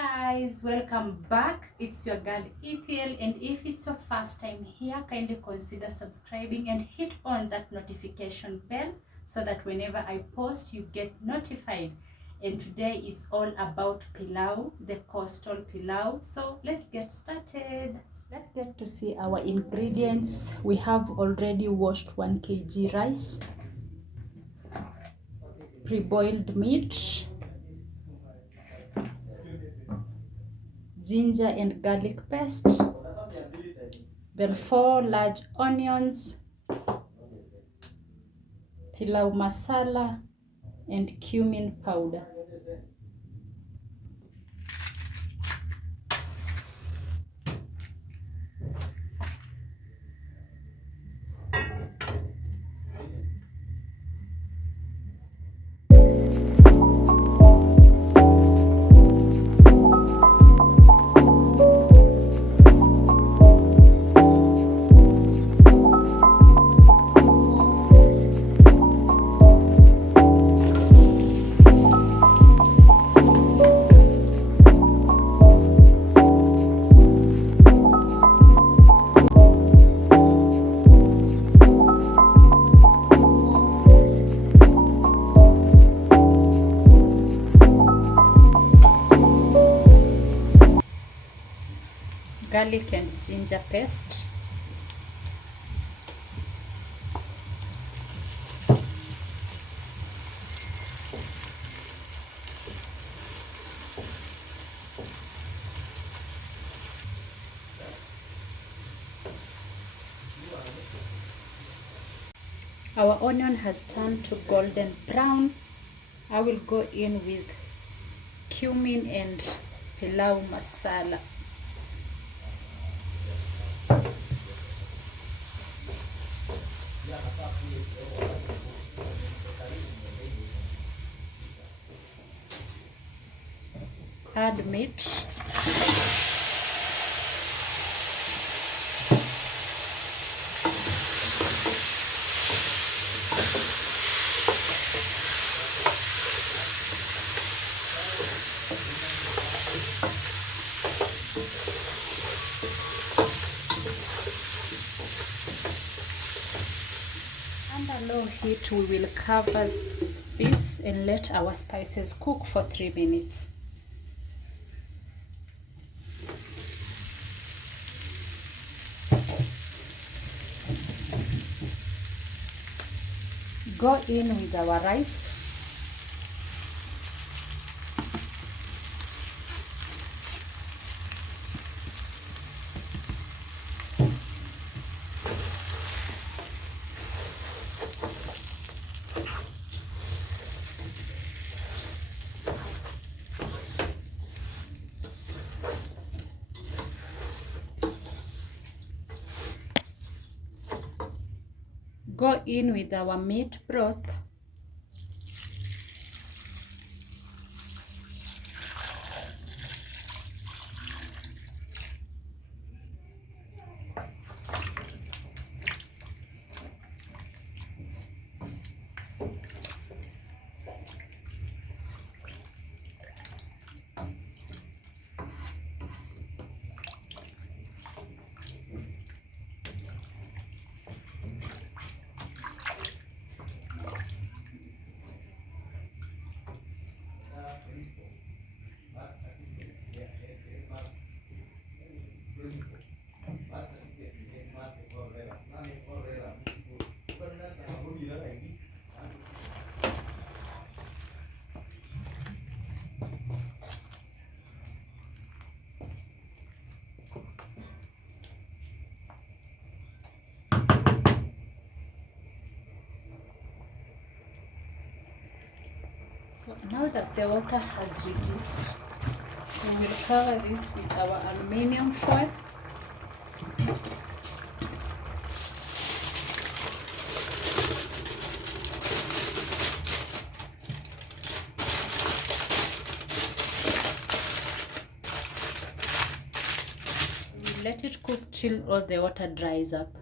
Guys, welcome back. It's your girl Ethel, and if it's your first time here, kindly consider subscribing and hit on that notification bell so that whenever I post you get notified. And today is all about pilau, the coastal pilau. So let's get started. Let's get to see our ingredients. We have already washed 1 kg rice, pre-boiled meat, ginger and garlic paste, then 4 large onions, pilau masala, and cumin powder. Garlic and ginger paste, our onion has turned to golden brown. I will go in with cumin and pilau masala. Add meat, under low heat we will cover this and let our spices cook for 3 minutes. Go in with our rice. Go in with our meat broth. So now that the water has reduced, we will cover this with our aluminium foil. We let it cook till all the water dries up.